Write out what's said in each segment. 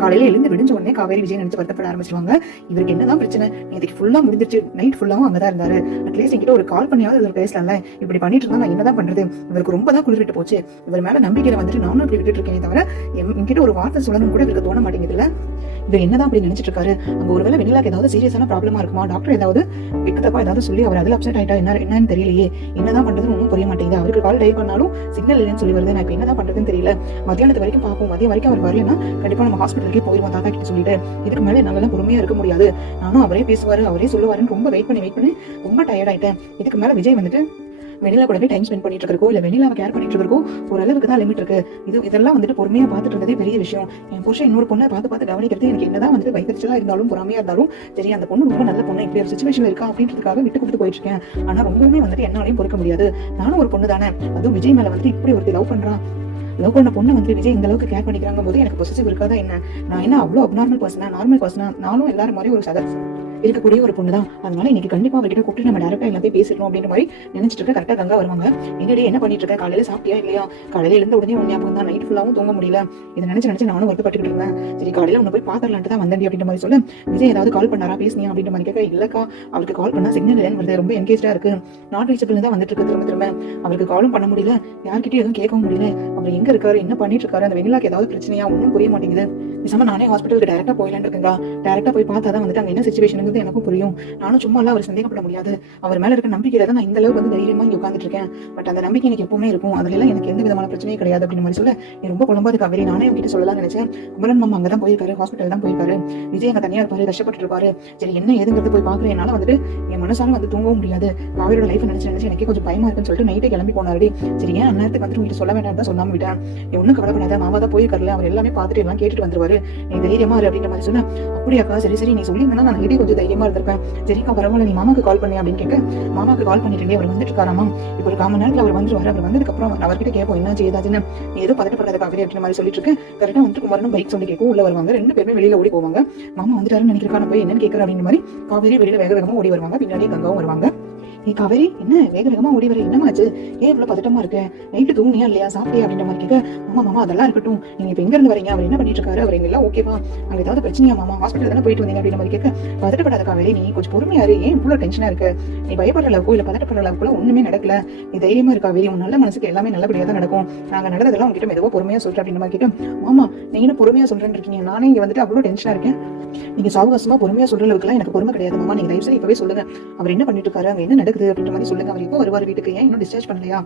காலையில எழுந்து விடிஞ்ச உடனே காவேரி விஜய் நினைச்சு வருத்தப்பட ஆரம்பிச்சிருவாங்க. இவருக்கு என்னதான் பிரச்சனை, நேற்றுக்கு ஃபுல்லா முடிஞ்சிருச்சு, நைட் ஃபுல்லாவும் அங்கதான் இருந்தாரு, அட்லீஸ்ட் என்கிட்ட ஒரு கால் பண்ணியாவது இவர் பேசலாம்ல, இப்படி பண்ணிட்டு இருந்தா நான் என்னதான் பண்றது, இவருக்கு ரொம்ப தான் குளிர் விட்டு போச்சு, இவர் மேல நம்பிக்கையில வந்துட்டு நானும் இப்படி விட்டுட்டு இருக்கேனே தவிர என்கிட்ட ஒரு வார்த்தை சொல்லணும் கூட இவருக்கு தோண மாட்டேங்குதுல்ல, இவர் என்னதான் அப்படி நினைச்சிட்டு இருக்காரு, அங்க ஒருவேளை வெண்ணிலாக்கு ஏதாவது சீரியஸான ப்ராப்ளமா இருக்குமா, டாக்டர் ஏதாவது விக்கத்தப்பா ஏதாவது சொல்லி அவர் அதில் அப்செட் ஆயிட்டா என்னன்னு தெரியலையே, என்னதான் பண்றதுன்னு ஒன்றும் புரிய மாட்டேங்குது, அவருக்கு கால் டை பண்ணாலும் சிக்னல் இல்லைன்னு சொல்லி வருது, நான் இப்ப என்னதான் பண்றதுன்னு தெரியல, மத்தியானத்து வரைக்கும் பார்ப்போம், மதியம் வரைக்கும் அவர் வரலன்னா கண்டிப்பா நம்ம ஹாஸ்பிட்டலுக்கே போயிருவோம் தாத்தா கிட்ட சொல்லிட்டு, இதுக்கு மேலே என்னால பொறுமையா இருக்க முடியாது, நானும் அவரே பேசுவாரு அவரே சொல்லுவாருன்னு ரொம்ப வெயிட் பண்ணி ரொம்ப டயர்ட் ஆயிட்டேன், இதுக்கு மேல விஜய் வந்துட்டு வெண்ணிலா கூடவே டைம் ஸ்பெண்ட் பண்ணிட்டு இருக்கோ இல்ல வெண்ணிலாவை கேர் பண்ணிட்டு இருக்கோ ஒரு அளவுக்கு தான் லிமிட் இருக்கு, இதெல்லாம் வந்துட்டு பொறுமையா பார்த்துட்டு இருந்ததே பெரிய விஷயம், என் புருஷன் இன்னொரு பொண்ணை பார்த்து கவனிக்கிறது எனக்கு என்னதான் வந்துட்டு வைத்தறிச்சலா இருந்தாலும் பொறாமையா இருந்தாலும் சரி, அந்த பொண்ணு ரொம்ப நல்ல பொண்ணு, இப்படி ஒரு சிச்சுவேஷன் இருக்கா அப்படின்றதுக்காக விட்டு கொடுத்து போயிட்டு இருக்கேன், ஆனா ரொம்பவுமே வந்துட்டு என்னாலையும் பொறுக்க முடியாது, நானும் ஒரு பொண்ணு தானே, அதுவும் விஜய் மேல வந்துட்டு இப்படி ஒரு லவ் பண்ண பொண்ணு வந்து விஜய் இந்த அளவுக்கு கேர் பண்ணிக்கிறாங்க போது எனக்கு பொசிட்டிவ் இருக்காதா என்ன, நான் என்ன அவ்வளவு அப்நார்மல் பர்சனா, நார்மல் பர்சனா, நானும் எல்லாரும் மாதிரி ஒரு இருக்கக்கூடிய ஒரு பொண்ணு தான், அதனால இன்னைக்கு கண்டிப்பா அவர்கிட்ட கூப்பிட்டு நம்ம டேரக்டா எல்லாத்தையும் பேசிடணும் அப்படின்ற மாதிரி நினைச்சிட்டு இருக்க. கரெக்டா கங்கா வருவாங்க. என்னடி என்ன பண்ணிட்டு இருக்க, காலையில சாப்பிட்டியா இல்லையா, காலையில எழுந்த உடனே உன் ஞாபகம் தான், நைட் ஃபுல்லாவும் தூங்க முடியல, இதை நினைச்சு நானும் வருத்தப்பட்டு இருந்தேன், சரி காலையில உன்னை போய் பாத்திரலான்ட்டு தான் வந்தேன் அப்படின்ற மாதிரி சொல்ல, விஜய் ஏதாவது கால் பண்ணாரா பேசினியா அப்படின்ற மாதிரி கேட்க, இல்லக்கா அவருக்கு கால் பண்ணா சிக்னல் இல்லைன்னு வருது, ரொம்ப என்கேஜா இருக்கு, நாட் ரீச்சபிள் தான் வந்துட்டு இருக்கு, திரும்ப அவருக்கு காலும் பண்ண முடியல, யார்கிட்டயும் எதுவும் கேட்கவும் முடியல, அவர் எங்க இருக்காரு என்ன பண்ணிட்டு இருக்காரு, அந்த வெண்ணிலாக்கு ஏதாவது பிரச்சனையா ஒன்றும் புரிய மாட்டேங்குது, பேசாம நானே ஹாஸ்பிட்டலுக்கு டேரக்டா போயிலான்னு இருக்கேங்க, டேரக்டா போய் பார்த்தா தான் வந்துட்டு அங்க என்ன சிச்சுவேஷன் எனக்கும் புரியும், நானும் சும்மா அவர் சந்தேகப்பட முடியாது, அவர் மேல இருக்க நம்பிக்கையில தான் நான் இந்த அளவுக்கு வந்து தைரியமா இங்க உட்காந்துட்டு இருக்கேன், பட் அந்த நம்பிக்கை எனக்கு எப்பவுமே இருக்கும், அதுல எல்லாம் எனக்கு எந்த விதமான பிரச்சனையும் கிடையாது அப்படின்னு மாதிரி சொல்ல, ரொம்ப குழம்பாது காவேரி, நானே உங்ககிட்ட சொல்லலாம் நினைச்சேன், குமரன் மாமா அங்கதான் போயிருக்காரு, ஹாஸ்பிட்டல் தான் போயிருக்காரு, விஜய் அங்க தனியா இருப்பாரு, கஷ்டப்பட்டு இருப்பாரு, சரி என்ன ஏதுங்கிறது போய் பாக்குறேன், என்னால வந்துட்டு என் மனசாலும் வந்து தூங்கவும் முடியாது, காவேரியோட லைஃப் நினைச்சு எனக்கே கொஞ்சம் பயமா இருக்குன்னு சொல்லிட்டு நைட்டே கிளம்பி போனாரு, சரி ஏன் அந்நேரத்துக்கு வந்துட்டு உங்ககிட்ட சொல்ல வேண்டாம் தான் சொல்லாம விட்டேன், ஒன்னும் கவலைப்படாத, மாமா தான் போயிருக்காருல, அவர் எல்லாமே பார்த்துட்டு எல்லாம் கேட்டுட்டு வந்துருவாரு, நீ தைரியமா இரு அப்படின்ற மாதிரி சொன்ன, அப்படியாக்கா சரி நீ சொல்லியிருந்தா நான் நைட்டே கொஞ்சம் தைரியமா இருந்திருப்பேன், சரிக்கா பரவாயில்ல நீ மாமாக்கு கால் பண்ணி அப்படின்னு கேட்க, மாமாக்கு கால் பண்ணிட்டு அவர் வந்துட்டு இருக்காராமா, இப்போ ஒரு 1/4 மணி நேரத்துல அவர் வந்துருவாரு, அவர் வந்ததுக்கு அப்புறம் அவர்கிட்ட கேட்போம் என்னாச்சு ஏதாச்சுன்னு, நீ ஏதோ பதட்டப்படாத காவேரி அப்படின்ற மாதிரி சொல்லிட்டு இருக்கு. கரெக்டா வந்துட்டு குமரனும் பைக் சொல்லி கேட்கும், உள்ள வருவாங்க, 2 பேருமே வெளியில ஓடி போவாங்க, மாமா வந்துட்டாருன்னு நினைக்கிறா, நான் போய் என்னன்னு கேட்கறேன் அப்படின்ற மாதிரி காவேரி வெளியில வேக வேகமா ஓடி வருவாங்க, பின்னாடி கங்காவும் வருவாங்க. நீ காவேரி என்ன வேக வேகமா ஓடி வர, என்னமாச்சு ஏன் இவ்வளவு பதட்டமா இருக்கு, நைட்டு தூங்குனியா இல்லையா சாப்பிட்டியா அப்படின்ற மாதிரி கேட்க, மாமா அதெல்லாம் இருக்கட்டும், நீங்க இப்ப எங்க இருந்து வரீங்க, அவர் என்ன பண்ணிட்டு இருக்காரு, அவர் எல்லாம் ஓகேவா, அங்க ஏதாவது பிரச்சனையா மாமா, ஹாஸ்பிட்டல் தானே போயிட்டு வந்தீங்க அப்படின்ற மாதிரி கேட்க, பதட்டப்படாத காவேரி நீ கொஞ்சம் பொறுமையா இரு, ஏன் இவ்வளவு டென்ஷனா இருக்கு, நீ பயப்படுற அளவுக்கு இல்ல பதட்டப்படுற அளவுக்கு ஒண்ணுமே நடக்கல, நீ தைரியமா இருக்கா காவேரி, உன் நல்ல மனசுக்கு எல்லாமே நல்லபடியா தான் நடக்கும், நாங்க நடந்ததெல்லாம் உங்ககிட்ட மெதுவா பொறுமையா சொல்றேன் அப்படின்ற மாதிரி கேட்க, மாமா நீங்க என்ன பொறுமையா சொல்றேன்னு இருக்கீங்க, நானே இங்க வந்துட்டு அவ்வளவு டென்ஷனா இருக்கேன், நீங்க சாவகாசமா பொறுமையா சொல்ற அளவுக்கு எனக்கு பொறுமை கிடையாது மாமா, நீங்க தயவு செய்து இப்பவே சொல்லுங்க, அவர் என்ன பண்ணிட்டு இருக்காரு, அங்க என்ன நடக்குது அப்படின்ற மாதிரி சொல்லுங்க, அவர் எப்போ வருவார் வீட்டுக்கு, ஏன் இன்னும் டிஸ்சார்ஜ் பண்ணலையா,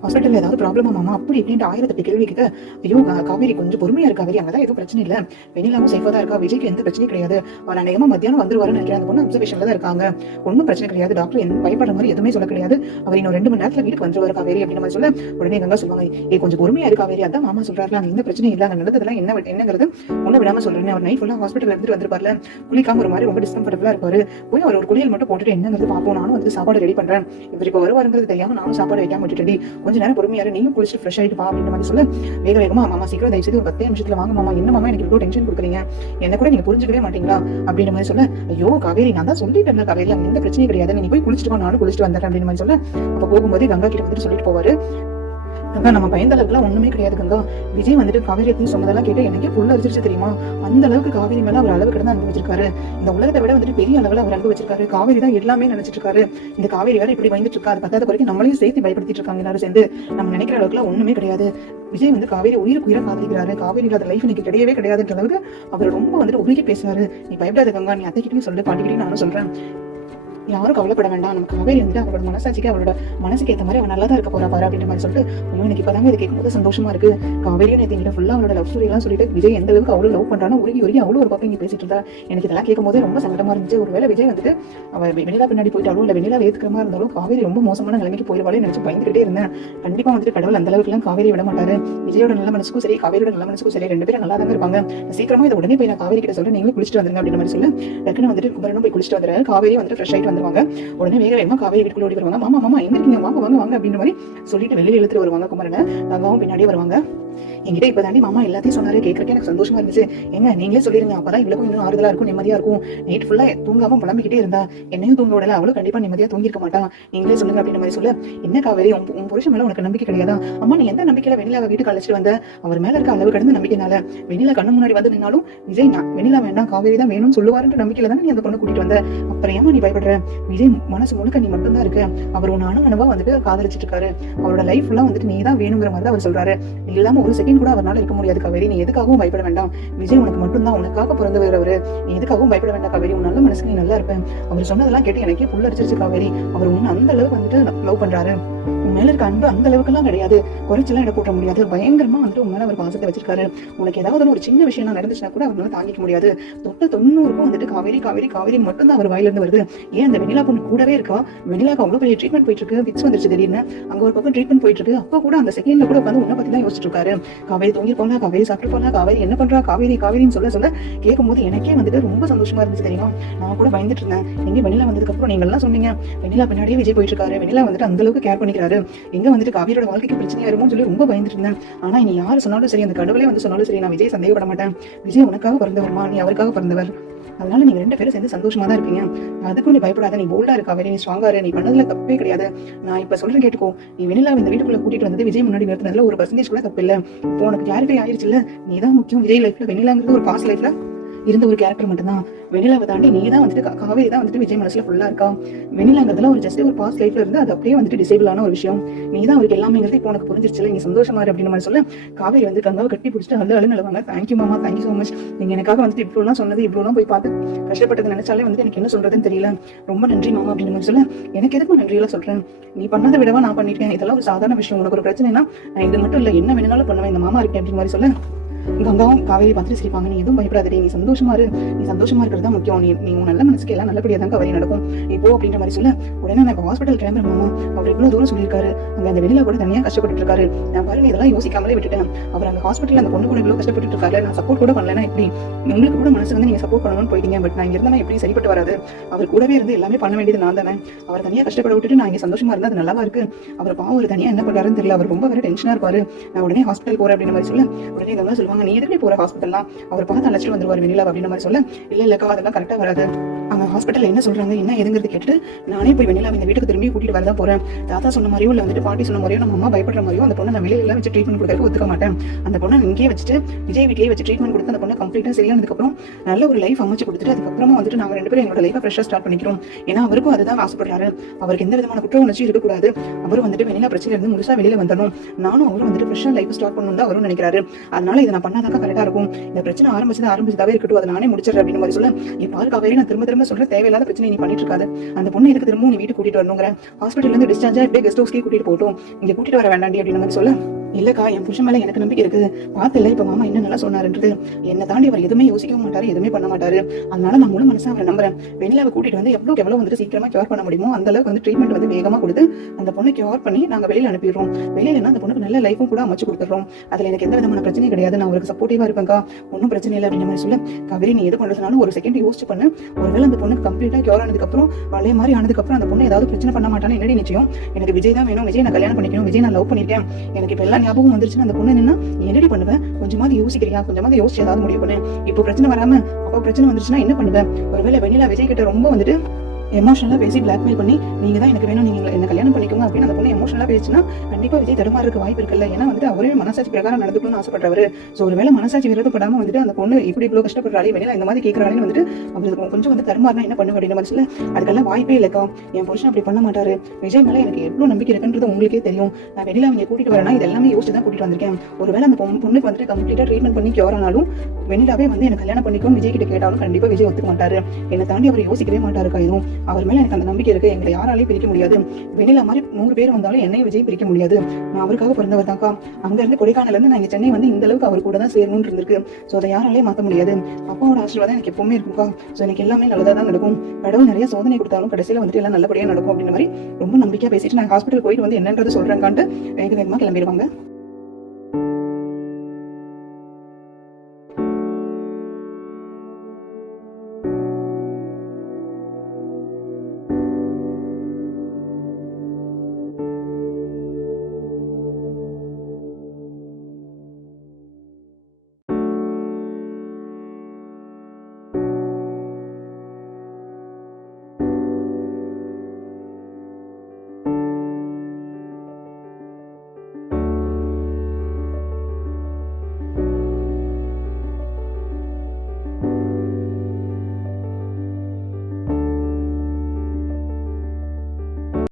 ஹாஸ்பிட்டல் ஏதாவது ப்ராப்ளமா மாமா அப்படி இப்படின்ட்டு 1008 கேள்வி கேட்க, ஐயோ காவேரி கொஞ்சம் பொறுமையா இருக்கா காவேரி, அங்கதான் எதுவும் பிரச்சனை இல்ல, வெண்ணிலாவும் சேஃபா தான் இருக்கா, விஜய்க்கு எந்த பிரச்சனையும் கிடையாது, அவர் அநேகமா மத்தியானம் வந்துருவாருன்னு நினைக்கிறேன், அந்த பொண்ணு அப்சர்வேஷன்ல தான் இருக்காங்க, ஒன்னும் பிரச்சனை கிடையாது, டாக்டர் எந்த பயப்படுற மாதிரி எதுவுமே சொல்ல கிடையாது, அவர் இன்னும் 2 மணி நேரத்துல வீட்டுக்கு வந்துருவாரு காவேரி அப்படின்னு மாதிரி சொல்ல, உடனே கங்கா சொல்லுவாங்க, கொஞ்சம் பொறுமையா இருக்கா காவேரி, அதான் மாமா சொல்றாரு அங்க எந்த பிரச்சனையும் இல்ல, அங்க நடந்ததெல்லாம் என்னங்கிறது ஒண்ணு விடாம சொல்றேன், அவர் நைட் ஃபுல்லா ஹாஸ்பிட்டல் இருந்துட்டு வந்துருப்பாருல, குளிக்காம ஒரு மாதிரி ரொம்ப டிஸ்கம்ஃபர்டபுளா இருப்பாரு, போய் அவர் ஒரு குளியல் மட்டும் போட்டுட்டு என்னங்கிறது பாப்போம், நானும் வந்து சாப்பாடு ரெடி பண்றேன், இவர் இப்போ வருவாருங்கிறது தெரியாம நானும் சாப்பாடு வைக்காம விட்டுட்டு கொஞ்ச நேரம் பொறுமையா நீ குளிச்சுட்டு ஃப்ரெஷ் ஆயிட்டு பா அப்படின்ற மாதிரி சொல்ல, வேக வேகமா மாமா சீக்கிரம் தயவு செய்து ஒரு 10 நிமிஷத்துல வாங்க மாமா, என்ன மாமா எனக்கு இவ்வளவு டென்ஷன் கொடுக்குறீங்க, என்ன கூட நீங்க புரிஞ்சுக்கவே மாட்டீங்களா அப்படின்ற மாதிரி சொல்ல, ஐயோ காவேரி நான் தான் சொல்லிட்டேன் காவேரி அங்க எந்த பிரச்சனையும் கிடையாது, நீ போய் குளிச்சுட்டு வா, நானும் குளிச்சுட்டு வந்துட்டேன் அப்படின்னு மாதிரி சொல்ல, அப்ப போகும்போது கங்கா கிட்ட வந்துட்டு சொல்லிட்டு போவாரு, கங்கா நம்ம பயந்த அளவுக்குலாம் ஒண்ணுமே கிடையாது கங்கா, விஜய் வந்துட்டு காவேரி பத்தி சொன்னதெல்லாம் கேட்டு எனக்கே புல் அரிச்சிருச்சு தெரியுமா, அந்த அளவுக்கு காவேரி மேல அவர் அளவு கிடந்து அனுபவிச்சிருக்காரு, இந்த உலகத்தை விட வந்துட்டு பெரிய அளவுல அவர் அனுபவிச்சிருக்காரு, காவேரி தான் எல்லாமே நினைச்சிட்டு இருக்காரு, இந்த காவேரி வேற இப்படி வந்துட்டு இருக்கா, அது பத்தாத குறைக்கு நம்மளையும் சேர்த்து பயப்படுத்திட்டு இருக்காங்க எல்லாரும் சேர்ந்து, நம்ம நினைக்கிற அளவுக்குலாம் ஒண்ணுமே கிடையாது, விஜய் வந்து காவேரி உயிருக்கு உயிரை காதலிக்கிறாரு, காவேரி இல்லாத லைஃப் எனக்கு கிடையவே கிடையாதுன்ற அளவுக்கு அவர் ரொம்ப வந்துட்டு உருகி பேசுறாரு, நீ பயப்படாத கங்கா, நீ அத்தைக்கிட்டையும் சொல்லு பாட்டிக்கிட்டையும் நானும் சொல்றேன், யாரும் கவலைப்பட வேண்டாம், நம்ம காவேரி வந்துட்டு அவளோட மனசாட்சிக்கு அவளோட மனசுக்கு ஏற்ற மாதிரி அவன் நல்லா தான் இருக்க போறா பாரு அப்படின்ற மாதிரி சொல்லிட்டு, ஐயோ எனக்கு இப்பதாங்க இது கேட்கும்போது சந்தோஷமா இருக்கு, காவேரியும் நேற்று ஃபுல்லா அவளோட லவ் ஸ்டோரி எல்லாம் சொல்லிட்டு விஜய் எந்த அளவுக்கு அவ்வளவு லவ் பண்றானோ உருகி அவ்வளவு ஒரு பக்கம் இங்க பேசிட்டு இருந்தா, எனக்கு இதெல்லாம் கேட்கும்போது ரொம்ப சங்கடமா இருந்துச்சு, ஒருவேளை விஜய் வந்துட்டு அவ வெண்ணிலா பின்னாடி போயிட்டாலும் இல்ல வெண்ணிலா ஏத்துக்கிற மாதிரி இருந்தாலும் காவேரி ரொம்ப மோசமான நிலைமைக்கு போயிருவாளே நினைச்சு பயந்துகிட்டே இருந்தேன், கண்டிப்பா வந்துட்டு கடவுள் அந்த அளவுக்கு எல்லாம் காவேரி விட மாட்டாரு, விஜயோட நல்ல மனசுக்கும் சரி காவேரியோட நல்ல மனசுக்கும் சரி 2 பேரும் நல்லா தான் இருப்பாங்க, சீக்கிரமா இதை உடனே போய் நான் காவேரி கிட்ட சொல்றேன், நீங்களும் குளிச்சுட்டு வந்துருங்க அப்படின்ற மாதிரி சொல்ல, டக்குன்னு வந்துட்டு குமரனும் போய் குளிச்சுட்டு வந்துடுறாரு, காவேரி வந்துட்டு ஃப்ரெஷ் ஆயிட்டு வந்துருவாங்க, உடனே வேக வேகமா காவேரி வீட்டுக்குள்ள ஓடி வருவாங்க, மாமா எங்க இருக்கீங்க வாங்க வாங்க வாங்க அப்படின்ற மாதிரி சொல்லிட்டு வெளியில இழுத்துட்டு வருவாங்க குமரனை, கங்காவும் பின்னாடியே வருவாங்க. என்கிட்ட இப்ப தாண்டி மாமா எல்லாத்தையும் சொன்னாரு. கேட்கறதுக்கு எனக்கு சந்தோஷமா இருந்துச்சு. எங்க நீங்களே சொல்லிருங்க, அப்பதான் இவளுக்கும் இன்னும் ஆறுதலா இருக்கும், நிம்மதியா இருக்கும். நைட் ஃபுல்லா தூங்காம புலம்பிக்கிட்டே இருந்தா என்னையும் தூங்க விடல, அவளும் கண்டிப்பா நிம்மதியா தூங்கிருக்க மாட்டான். நீங்களே சொல்லுங்க அப்படின்ற மாதிரி சொல்ல, என்ன காவேரி உன் புருஷன் மேல உனக்கு நம்பிக்கை கிடையாதா? அம்மா நீ எந்த நம்பிக்கையில வெண்ணிலாவை வீட்டுக்கு அழைச்சிட்டு வந்த? அவர் மேல இருக்க அளவு கடந்து நம்பிக்கைனால வெண்ணிலா கண்ணு முன்னாடி வந்து நின்னாலும் விஜய் வெண்ணிலா வேண்டாம் காவேரி தான் வேணும்னு சொல்லுவாருன்ற நம்பிக்கையில தானே நீ அந்த பொண்ணை கூட்டிட்டு வந்த. அப்புறம் ஏமா நீ பயப்படுற? விஜய் மனசு முழுக்க நீ மட்டும் தான் இருக்க. அவர் உன் அணுவா வந்துட்டு காதலிச்சிட்டு இருக்காரு. அவரோட லைஃப் எல்லாம் வந்துட்டு நீ தான் வேணுங்கிற மாதிரி தான் அவர் சொல்றாரு. நீ இல்லாம ஒரு செகண்ட் கூட அவரால் இருக்க முடியாது காவேரி. நீ எதுக்காகவும் பயப்பட வேண்டாம். விஜய் உனக்கு மட்டும் தான், உனக்காக பிறந்தவர் அவரு. நீ எதுக்காகவும் பயப்பட வேண்டாம் காவேரி. உன் நல்ல மனசுக்கு நீ நல்லா இருப்பேன். அவர் சொன்னதெல்லாம் கேட்டு எனக்கே புல் அடிச்சிருச்சு காவேரி. அவர் உன்னை அந்த அளவுக்கு வந்துட்டு லவ் பண்றாரு. உன் மேல இருக்க அன்பு அந்த அளவுக்கு எல்லாம் கிடையாது, குறைச்செல்லாம் இட போட்ட முடியாது. பயங்கரமா வந்துட்டு உன் மேல அவர் பாசத்தை வச்சிருக்காரு. உனக்கு ஏதாவது ஒரு சின்ன விஷயம் நடந்துச்சுன்னா கூட அவரால் தாங்கிக்க முடியாது. 90க்கும் வந்துட்டு காவேரி காவேரி காவேரி மட்டும் தான் அவர் வாயில இருந்து வருது. ஏன் அந்த வெண்ணிலா பொண்ணு கூடவே இருக்கா? வெண்ணிலாக்கு அவ்வளவு பெரிய ட்ரீட்மெண்ட் போயிட்டு இருக்கு, விக்ஸ் வந்துருச்சு திடீர்னு, அங்க ஒரு பக்கம் ட்ரீட்மெண்ட் போயிட்டு இருக்கு. அப்ப கூட அந்த செகண்ட்ல கூட உட்காந்து உன்னை பத்தி தான் யோசிச்சுட்டு இருக்காரு. காவேரி தூங்கி போனா, காவேரி சாப்பிட்டு போனா, காவேரி என்ன பண்றா, காவேரி காவேரின்னு சொல்ல சொல்ல கேட்கும் போது எனக்கே வந்துட்டு ரொம்ப சந்தோஷமா இருந்துச்சு தெரியுமா. நான் கூட பயந்துட்டு இருந்தேன். எங்க வெண்ணிலா வந்ததுக்கு அப்புறம் நீங்க எல்லாம் சொன்னீங்க வெண்ணிலா பின்னாடியே விஜய் போயிட்டு இருக்காரு, வெண்ணிலா வந்துட்டு அந்த அளவுக்கு கேர் பண்ணிக்கிறாரு, எங்க வந்துட்டு காவேரியோட வாழ்க்கைக்கு பிரச்சனையா இருக்கும்னு சொல்லி ரொம்ப பயந்துட்டு இருந்தேன். ஆனா இனி யாரு சொன்னாலும் சரி, அந்த கடவுளே வந்து சொன்னாலும் சரி, நான் விஜய் சந்தேகப்பட மாட்டேன். விஜய் உனக்காக பிறந்தவர்மா, நீ அவருக்காக பிறந்தவர். அதனால நீங்க 2 பேரும் சேர்ந்து சந்தோஷமா தான் இருப்பீங்க. அதுக்கும் நீ பயப்படாத, நீ போல்டா இருக்கா, நீ ஸ்ட்ராங்கா இரு, நீ பண்ணதுல தப்பே கிடையாது. நான் இப்ப சொல்றேன் கேட்டுக்கோ. நீ வெண்ணிலா இந்த வீட்டுக்குள்ள கூட்டிட்டு வந்தது விஜய் முன்னாடி நிறுத்தினதுல 1% கூட தப்பு இல்ல. இப்போ உனக்கு கிளாரிஃபை ஆயிருச்சு இல்ல, நீ தான் முக்கியம் விஜய் லைஃப்ல. வெண்ணிலாங்கிறது ஒரு பாஸ்ட் லைஃப்ல இருந்த ஒரு கேரக்டர் மட்டும்தான். வெண்ணிலாவை தாண்டி நீ தான் வந்துட்டு காவேரி தான் வந்துட்டு விஜய் மனசுல ஃபுல்லா இருக்கா. வெண்ணிலாங்கிறதுல ஒரு ஜஸ்ட் ஒரு பாஸ்ட் லைஃப்ல இருந்து அது அப்படியே வந்துட்டு டிசேபிள் ஆன ஒரு விஷயம். நீ தான் அவருக்கு எல்லாமேங்கிறது இப்போ உனக்கு புரிஞ்சிருச்சு. நீ சந்தோஷமா இரு அப்படின்னு மாதிரி சொல்ல, காவேரி வந்து கங்காவை கட்டி பிடிச்சிட்டு அழுன்னு அழுவாங்க. தேங்க்யூ மாமா, தேங்க்யூ சோ மச். நீங்க எனக்காக வந்துட்டு இவ்வளோலாம் சொன்னது, இவ்வளோலாம் போய் பார்த்து கஷ்டப்பட்டது நினைச்சாலே வந்துட்டு எனக்கு என்ன சொல்றதுன்னு தெரியல. ரொம்ப நன்றி மாமா அப்படின்னு மாதிரி சொல்ல, எனக்கு எதுக்கும் நன்றியெல்லாம் சொல்றேன், நீ பண்ணதை விடவா நான் பண்ணிருக்கேன். இதெல்லாம் ஒரு சாதாரண விஷயம். உனக்கு ஒரு பிரச்சனைனா நான் இது மட்டும் இல்ல, என்ன வேணும்னாலும் பண்ணுவேன், இந்த மாமா இருக்கேன் அப்படின்னு மாதிரி சொல்ல, கங்காவும் காவேரி பார்த்துட்டு சிரிப்பாங்க. நீ எதுவும் பயப்படாதே, நீ சந்தோஷமா இரு, நீ சந்தோஷமா இருக்கிறது தான் முக்கியம். நீ உன் நல்ல மனசுக்கு எல்லாம் நல்லபடியா தான் காவேரி நடக்கும் இப்போ அப்படின்ற மாதிரி சொல்ல, உடனே நான் இப்போ ஹாஸ்பிட்டல் கிளம்புறேன் மாமா, அவர் இவ்வளவு தூரம் சொல்லியிருக்காரு, அங்க அந்த வெளியில கூட தனியா கஷ்டப்பட்டு இருக்காரு. நான் பாருங்க இதெல்லாம் யோசிக்காமலே விட்டுட்டேன். அவர் அந்த ஹாஸ்பிட்டல் அந்த பொண்ணு கூட இவ்வளவு கஷ்டப்பட்டு இருக்காரு, நான் சப்போர்ட் கூட பண்ணலன்னா எப்படி? உங்களுக்கு கூட மனசு வந்து நீங்க சப்போர்ட் பண்ணணும்னு போயிட்டீங்க. பட் நான் இங்க இருந்தா எப்படி சரிப்பட்டு வராது? அவர் கூடவே இருந்து எல்லாமே பண்ண வேண்டியது நான் தானே. அவர் தனியா கஷ்டப்பட விட்டுட்டு நான் இங்க சந்தோஷமா இருந்தா அது நல்லாவா இருக்கு? அவர் பாவம் ஒரு தனியா என்ன பண்றாருன்னு தெரியல, அவர் ரொம்ப வேற டென்ஷனா இருப்பாரு. நான் உடனே ஹாஸ்பிட்டல் போறேன் அப்படின்னு மாதிரி சொல்ல, உடனே இவங்க சொல்லுவாங்க நீ எதுக்கு போற ஹாஸ்பிட்டல்லாம், அவர் பார்த்து அழைச்சிட்டு வந்துருவார் வெண்ணிலா அப்படின்னு மாதிரி சொல்ல, இல்லக்கா அதெல்லாம் கரெக்டா வராது. அங்க ஹாஸ்பிட்டல் என்ன சொல்றாங்க என்ன எதுங்கிறது கேட்டுட்டு நானே போய் வெண்ணிலா இந்த வீட்டுக்கு திரும்பி கூட்டிட்டு வரதா போறேன். தாத்தா சொன்ன மாதிரியோ இல்ல வந்துட்டு பாட்டி சொன்ன மாதிரியோ நம்ம அம்மா பயப்படுற மாதிரியோ அந்த பொண்ணை நான் வெளியில வச்சு ட்ரீட்மெண்ட் கொடுக்கறதுக்கு ஒத்துக்க மாட்டேன். அந்த பொண்ணை இங்கேயே வச்சுட்டு விஜய் வீட்லயே வச்சு ட்ரீட்மெண்ட் கொடுத்து அந்த பொண்ணை கம்ப்ளீட்டா சரியானதுக்கு அப்புறம் நல்ல ஒரு லைஃப் அமைச்சு கொடுத்துட்டு அதுக்கப்புறமா வந்துட்டு நாங்க 2 பேரும் எங்களோட லைஃபை ஃப்ரெஷ்ஷா ஸ்டார்ட் பண்ணிக்கிறோம். ஏன்னா அவருக்கும் அதுதான் ஆசைப்படுறாரு. அவருக்கு எந்த விதமான குற்ற உணர்ச்சி இருக்கக்கூடாது. அவரும் வந்துட்டு வெண்ணிலா பிரச்சனை இருந்து முழுசா வெளியில வந்தணும், நானும் அவரும் வந்துட்டு ஃப்ரெஷ்ஷா லைஃப் ஸ்டார்ட் பண்ணணும் தான் அவரும் நினைக்கிறாரு. அதனால இதை நான் பண்ணாதான் கரெக்டா இருக்கும். இந்த பிரச்சனை ஆரம்பிச்சதாவே இருக்கட்டும், அதை நானே முடிச்சிடறேன் அப்படின்னு மாதிரி சொல்ல, நீ பாரு காவேரி நான் திரும்ப சொல்ற தேவையில்லாத பிரச்சனை நீ பண்ணிட்டு இருக்காது. அந்த பொண்ணு எதுக்கு திரும்ப நீ வீட்டுக்கு கூட்டிட்டு வரணுங்கிற? ஹாஸ்பிட்டல்ல இருந்து டிஸ்சார்ஜ் இப்படியே கெஸ்ட் ஹவுஸ்க்கே கூட்டிட்டு போட்டோம், இங்க கூட்டிட்டு வர வேண்டாண்டி அப்படின்னு மாதிரி சொல்ல, இல்லக்கா என் புருஷன் மேல எனக்கு நம்பிக்கை இருக்கு, பார்த்து இல்ல இப்ப மாமா என்ன நல்லா சொன்னாருன்றது. என்ன தாண்டி அவர் எதுவுமே யோசிக்கவும் மாட்டாரு, எதுவுமே பண்ண மாட்டாரு. அதனால நான் முழு மனசா அவரை நம்புறேன். வெண்ணிலாவை கூட்டிட்டு வந்து எவ்வளவு வந்துட்டு சீக்கிரமா கியூர் பண்ண முடியுமோ அந்த அளவுக்கு வந்து ட்ரீட்மெண்ட் வந்து வேகமா கொடுத்து அந்த பொண்ணை கியூர் பண்ணி நாங்க வெளியில அனுப்பிடுறோம். வெளியில அந்த பொண்ணுக்கு நல்ல லைஃபும் கூட அமைச்சு கொடுத்துறோம். அதுல எனக்கு எந்த விதமான பிரச்சனையும் கிடையாது. நான் அவருக்கு சப்போர்ட்டிவா இருப்பேன்க்கா, ஒன்னும் பிரச்சனை இல்லை அப்படின்னு மாதிரி சொல்ல, காவேரி நீ எது பண்றதுனாலும் ஒரு செகண்ட் யோசிச்சு பண்ணு. ஒருவேளை அந்த பொண்ணுக்கு கம்ப்ளீட்டா கியூர் ஆனதுக்கு அப்புறம் பழைய மாதிரி ஆனதுக்கு அப்புறம் அந்த பொண்ணு ஏதாவது பிரச்சனை பண்ண மாட்டானு என்னடி நிச்சயம்? எனக்கு விஜய் தான் வேணும், விஜய் நான் கல்யாணம் பண்ணிக்கணும், விஜய் நான் லவ் பண்ணிருக்கேன், எனக்கு இப்ப எல்லா ஞாபகம் வந்துருச்சுன்னு அந்த பொண்ணு என்னன்னா நீ என்னடி பண்ணுவேன்? கொஞ்சமாவது யோசிக்கிறியா? கொஞ்சமாவது யோசிச்சு ஏதாவது முடிவு பண்ணு. இப்போ பிரச்சனை வராம அப்போ பிரச்சனை வந்துருச்சுன்னா என்ன பண்ணுவேன்? ஒருவேளை வெண்ணிலா விஜய் கிட்ட ரொம்ப வந்துட்டு எமோஷனலா பேசி பிளாக்மெயில் பண்ணி நீங்க தான் எனக்கு வேணும், நீங்க என்ன கல்யாணம் பண்ணிக்கோங்க அப்படின்னு அந்த பொண்ணு எமோஷனலா பேசினா கண்டிப்பா விஜய் தடுமாற இருக்க வாய்ப்பு இருக்குல்ல. ஏன்னா வந்துட்டு அவரே மனசாட்சி பிரகாரம் நடந்துக்கணும்னு ஆசைப்படுறவர். சோ ஒருவேளை மனசாட்சி விரோதப்படாம வந்துட்டு அந்த பொண்ணு இப்படி இவ்வளவு கஷ்டப்படுறாளே வெளியில இந்த மாதிரி கேட்கறாளேன்னு வந்துட்டு அவருக்கு கொஞ்சம் வந்து தருமாறினா என்ன பண்ணு அப்படின்னு மனசுல அதுக்கெல்லாம் வாய்ப்பே இல்லக்கா. என் புருஷன் அப்படி பண்ண மாட்டாரு. விஜய் மேல எனக்கு எவ்வளவு நம்பிக்கை இருக்குன்றது உங்களுக்கே தெரியும். நான் வெளியில அவங்க கூட்டிட்டு வரேன்னா இது எல்லாமே யோசிச்சு தான் கூட்டிட்டு வந்திருக்கேன். ஒருவேளை அந்த பொண்ணுக்கு வந்துட்டு கம்ப்ளீட்டா ட்ரீட்மெண்ட் பண்ணி கியூர் ஆனாலும் வெண்ணிலாவே வந்து எனக்கு கல்யாணம் பண்ணிக்கும் விஜய் கிட்ட கேட்டாலும் கண்டிப்பா விஜய் ஒத்துக்க மாட்டாரு. என்னை தாண்டி அவர் யோசிக்கவே மாட்டாருக்கா. எதுவும் அவர் மேல எனக்கு அந்த நம்பிக்கை இருக்கு. எங்களை யாராலையும் பிரிக்க முடியாது. வெண்ணிலா மாதிரி 100 பேர் வந்தாலும் என்னையும் விஜய் பிரிக்க முடியாது. நான் அவருக்காக பிறந்தவர் தான்க்கா. அங்க இருந்து கொடைக்கானல்ல இருந்து நான் இங்க சென்னை வந்து இந்த அளவுக்கு அவர் கூட தான் சேரணும்னு இருந்திருக்கு. சோ அதை யாராலையும் மாத்த முடியாது. அப்பாவோட ஆசீர்வாதம் எனக்கு எப்பவுமே இருக்கும்க்கா. சோ எனக்கு எல்லாமே நல்லதா தான் நடக்கும். கடவுள் நிறைய சோதனை கொடுத்தாலும் கடைசியில வந்துட்டு எல்லாம் நல்லபடியா நடக்கும் அப்படின்ற மாதிரி ரொம்ப நம்பிக்கையா பேசிட்டு நான் ஹாஸ்பிட்டல் போயிட்டு வந்து என்னன்றது சொல்றேன்கான்ட்டு வேகமா கிளம்பிடுவாங்க.